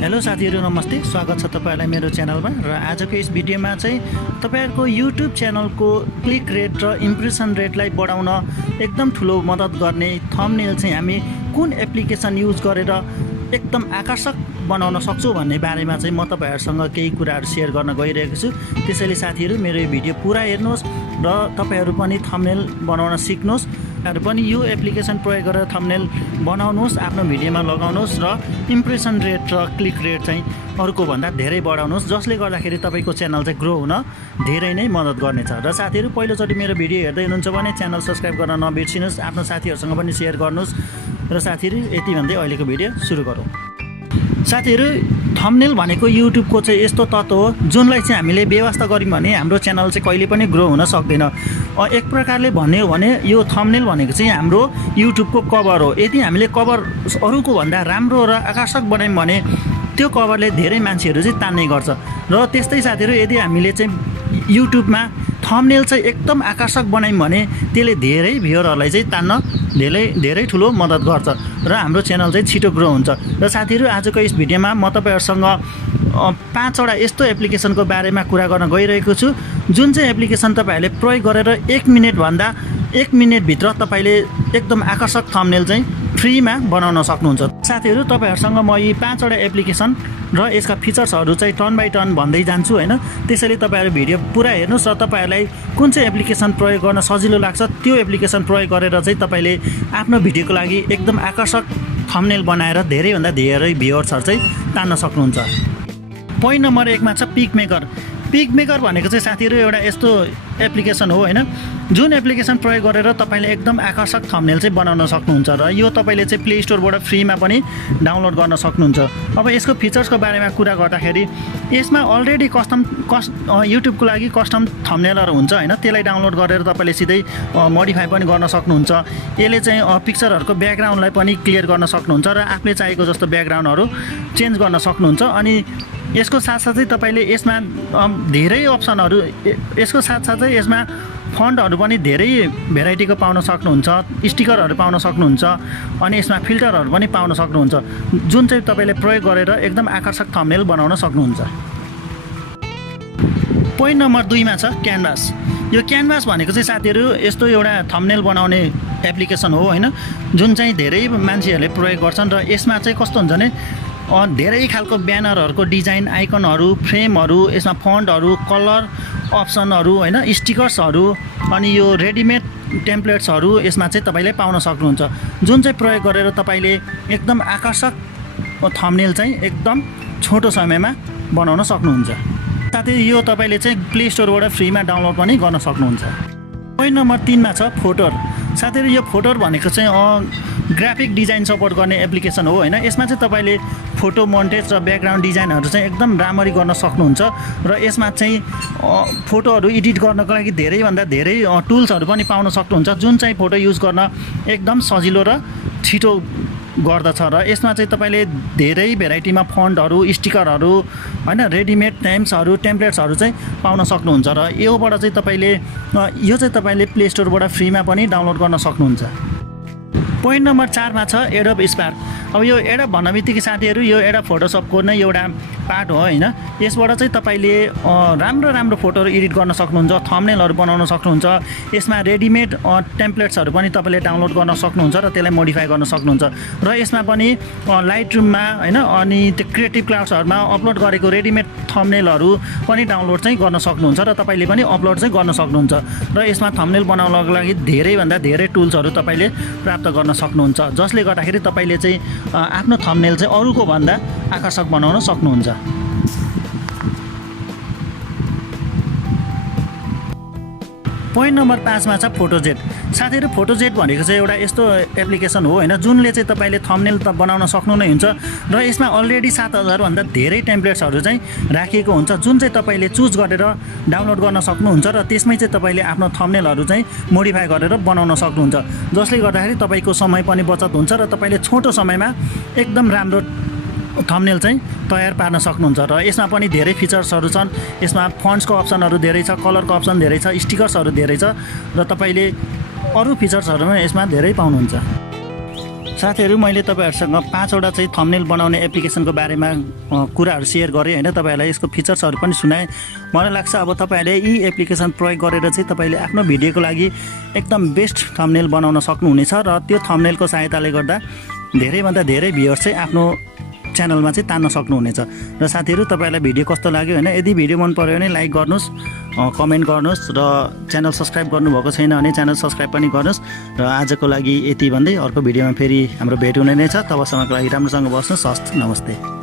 Hello साथीहरु नमस्ते, स्वागत छ तपाईहरुलाई मेरो च्यानलमा। र आजको यस भिडियोमा चाहिँ तपाईहरुको युट्युब च्यानलको क्लिक रेट र इम्प्रेसन रेटलाई बढाउन एकदम ठुलो मद्दत गर्ने थम्बनेल चाहिँ हामी कुन एप्लिकेसन युज गरेर एकदम आकर्षक बनाउन सक्छौं भन्ने बारेमा चाहिँ म तपाईहरुसँग केही कुराहरु शेयर गर्न गइरहेको छु। त्यसैले साथीहरु मेरो यो भिडियो पुरा हेर्नुहोस् र तपाईहरु पनि थम्बनेल बनाउन सिक्नुहोस्। र पनि यो एप्लिकेसन प्रयोग गरेर थम्बनेल बनाउनुहोस्, आफ्नो भिडियोमा लगाउनुहोस् र इम्प्रेसन रेट र क्लिक रेट चाहिँ अरूको भन्दा धेरै बढाउनुहोस्, जसले गर्दाखेरि तपाईको च्यानल चाहिँ ग्रो हुन धेरै नै मद्दत गर्नेछ। र साथीहरु पहिलोचोटि मेरो भिडियो हेर्दै हुनुहुन्छ भने च्यानल सब्स्क्राइब गर्न नबिर्सिनुहोस्, आफ्नो साथीहरुसँग पनि शेयर गर्नुहोस्। र साथीहरु यति भन्दै अहिलेको भिडियो सुरु गरौँ। साथीहरु थम्बनेल भनेको युट्युबको चाहिँ यस्तो तत्त्व हो जुनलाई चाहिँ हामीले व्यवस्था गर्यौं भने हाम्रो च्यानल चाहिँ कहिले पनि ग्रो हुन सक्दैन। एक प्रकारले भन्ने हो भने यो थम्बनेल भनेको चाहिँ हाम्रो युट्युबको कभर हो। यदि हामीले कभर अरूको भन्दा राम्रो र आकर्षक बनायौं भने त्यो कभरले धेरै मान्छेहरु चाहिँ तान्ने गर्छ। र त्यस्तै साथीहरु यदि हामीले चाहिँ युट्युबमा थम्बनेल चाहिँ एकदम आकर्षक बनायौं भने त्यसले धेरै भ्युअरहरुलाई चाहिँ तान्न धेरै ठुलो मद्दत गर्छ र हाम्रो च्यानल चाहिँ छिटो ग्रो हुन्छ। र साथीहरु आजको यस भिडियोमा म तपाईहरुसँग 5 वटा यस्तो एप्लिकेसनको बारेमा कुरा गर्न गइरहेको छु जुन चाहिँ एप्लिकेसन तपाईहरुले प्रयोग गरेर 1 मिनेट भन्दा 1 मिनेट भित्र तपाईले एकदम आकर्षक थम्बनेल चाहिँ फ्रीमा बनाउन सक्नुहुन्छ। साथीहरु तपाईहरुसँग म यी 5 वटा एप्लिकेसन र यसका फिचर्सहरु चाहिँ टर्न बाइ टर्न भन्दै जान्छु हैन। त्यसैले तपाईहरु भिडियो पुरा हेर्नुस् र तपाईहरुलाई कुन चाहिँ एप्लिकेसन प्रयोग गर्न सजिलो लाग्छ त्यो एप्लिकेसन प्रयोग गरेर चाहिँ तपाईले आफ्नो भिडियोको लागि एकदम आकर्षक थम्बनेल बनाएर धेरै भन्दा धेरै भ्युअर्सहरु चाहिँ तान्न सक्नुहुन्छ। पोइन्ट नम्बर 1 मा छ पिक मेकर। पिक मेकर भनेको चाहिँ साथीहरु एउटा यस्तो एप्लिकेसन हो हैन, जुन एप्लिकेसन प्रयोग गरेर तपाईले एकदम आकर्षक थम्बनेल चाहिँ बनाउन सक्नुहुन्छ र यो तपाईले चाहिँ प्ले स्टोरबाट फ्रीमा पनि डाउनलोड गर्न सक्नुहुन्छ। अब यसको फिचर्सको बारेमा कुरा गर्दाखेरि यसमा अलरेडी युट्युबको लागि कस्टम थम्बनेलहरु हुन्छ हैन, त्यसलाई डाउनलोड गरेर तपाईले सिधै मोडिफाई पनि गर्न सक्नुहुन्छ। यसले चाहिँ पिक्चरहरुको ब्याकग्राउन्डलाई पनि क्लियर गर्न सक्नुहुन्छ र आफूले चाहेको जस्तो ब्याकग्राउन्डहरु चेन्ज गर्न सक्नुहुन्छ। अनि यसको साथसाथै तपाईले यसमा धेरै अप्सनहरु, यसको साथसाथै यसमा फन्टहरु पनि धेरै भेराइटीको पाउन सक्नुहुन्छ, स्टिकरहरु पाउन सक्नुहुन्छ, अनि यसमा फिल्टरहरु पनि पाउन सक्नुहुन्छ जुन चाहिँ तपाईले प्रयोग गरेर एकदम आकर्षक थम्बनेल बनाउन सक्नुहुन्छ। पोइन्ट नम्बर 2 मा छ क्यानभास। यो क्यानभास भनेको चाहिँ साथीहरु यस्तो एउटा थम्बनेल बनाउने एप्लिकेसन हो हैन, जुन चाहिँ धेरै मान्छेहरुले प्रयोग गर्छन्। र यसमा चाहिँ कस्तो हुन्छ भने धेरै खालको ब्यानरहरुको डिजाइन, आइकनहरु, फ्रेमहरु, यसमा फन्टहरु, कलर अप्सनहरु हैन, स्टिकर्सहरु, अनि यो रेडिमेड टेम्प्लेट्सहरु यसमा चाहिँ तपाईले पाउन सक्नुहुन्छ, जुन चाहिँ प्रयोग गरेर तपाईले एकदम आकर्षक थम्बनेल चाहिँ एकदम छोटो समयमा बनाउन सक्नुहुन्छ। साथै यो तपाईले चाहिँ प्ले स्टोरबाट फ्रीमा डाउनलोड पनि गर्न सक्नुहुन्छ। पोइन्ट नम्बर 3 मा छ फोटोर। साथीहरु यो फोटोर भनेको चाहिँ ग्राफिक डिजाइन सपोर्ट गर्ने एप्लिकेसन हो हैन। यसमा चाहिँ तपाईले फोटो मोन्टेज र ब्याकग्राउन्ड डिजाइनहरु चाहिँ एकदम राम्ररी गर्न सक्नुहुन्छ र यसमा चाहिँ फोटोहरु एडिट गर्नको लागि धेरै भन्दा धेरै टुल्सहरु पनि पाउन सक्नुहुन्छ, जुन चाहिँ फोटो युज गर्न एकदम सजिलो र छिटो गर्दछ। र यसमा चाहिँ तपाईले धेरै भेराइटीमा फन्टहरु, स्टिकरहरु हैन, रेडिमेड थीम्सहरु, टेम्प्लेट्सहरु चाहिँ पाउन सक्नुहुन्छ। र योबाट चाहिँ तपाईले प्ले स्टोरबाट फ्रीमा पनि डाउनलोड गर्न सक्नुहुन्छ। पोइन्ट नम्बर 4 मा छ एडोब स्पार्क। अब यो एडोब भन्नेबित्तिकै साथीहरु यो एडोब फोटोशपको नै एउटा पार्ट हो हैन। यसबाट चाहिँ तपाईले राम्रो फोटोहरु एडिट गर्न सक्नुहुन्छ, थम्बनेलहरु बनाउन सक्नुहुन्छ। यसमा रेडिमेड टेम्प्लेट्सहरु पनि तपाईले डाउनलोड गर्न सक्नुहुन्छ र त्यसलाई मोडिफाई गर्न सक्नुहुन्छ। र यसमा पनि लाइटरुममा हैन, अनि त्यो क्रिएटिभ क्लाउड्सहरुमा अपलोड गरेको रेडिमेड थम्बनेलहरु पनि डाउनलोड चाहिँ गर्न सक्नुहुन्छ र तपाईले पनि अपलोड चाहिँ गर्न सक्नुहुन्छ। र यसमा थम्बनेल बनाउनको लागि धेरै भन्दा धेरै टुल्सहरु तपाईले प्राप्त गर्न सक्नुहुन्छ, जसले गर्दाखेरि तपाईले चाहिँ आफ्नो थम्बनेल चाहिँ अरूको भन्दा आकर्षक बनाउन सक्नुहुन्छ। पोइन्ट नम्बर 5 मा छ फोटोजेट। साथीहरु फोटोजेट भनेको चाहिँ एउटा यस्तो एप्लिकेसन हो हैन, जुनले चाहिँ तपाईले थम्बनेल त बनाउन सक्नु नै हुन्छ र यसमा अलरेडी 7000 भन्दा धेरै टेम्प्लेट्सहरु चाहिँ राखिएको हुन्छ, जुन चाहिँ तपाईले चुज गरेर डाउनलोड गर्न सक्नुहुन्छ र त्यसमै चाहिँ तपाईले आफ्नो थम्बनेलहरु चाहिँ मोडिफाई गरेर बनाउन सक्नुहुन्छ, जसले गर्दाखेरि तपाईको समय पनि बचत हुन्छ र तपाईले छोटो समयमा एकदम राम्रो थम्बनेल चाहिँ तयार पार्न सक्नुहुन्छ। र यसमा पनि धेरै फिचर्सहरु छन्। यसमा फन्ट्सको अप्सनहरु धेरै छ, कलरको अप्सन धेरै छ, स्टिकर्सहरु धेरै छ र तपाईले अरु फिचर्सहरु पनि यसमा धेरै पाउनुहुन्छ। साथीहरू मैले तपाईँहरूसँग 5 वटा चाहिँ थम्बनेल बनाउने एप्लिकेसनको बारेमा कुराहरू सेयर गरेँ होइन, तपाईँहरूलाई यसको फिचर्सहरू पनि सुनाएँ। मलाई लाग्छ अब तपाईँहरूले यी एप्लिकेसन प्रयोग गरेर चाहिँ तपाईँले आफ्नो भिडियोको लागि एकदम बेस्ट थम्बनेल बनाउन सक्नुहुनेछ र त्यो थम्बनेलको सहायताले गर्दा धेरैभन्दा धेरै भ्युअर्स चाहिँ आफ्नो च्यानलमा चाहिँ तान्न सक्नुहुनेछ। र साथीहरू तपाईँहरूलाई भिडियो कस्तो लाग्यो होइन, यदि भिडियो मन पऱ्यो भने लाइक गर्नुहोस्, कमेन्ट गर्नुहोस् र च्यानल सब्सक्राइब गर्नुभएको छैन भने च्यानल सब्सक्राइब पनि गर्नुहोस्। र आजको लागि यति भन्दै अर्को भिडियोमा फेरि हाम्रो भेट हुने नै छ। तबसम्मको लागि राम्रोसँग बस्नुहोस्। हस्त, नमस्ते।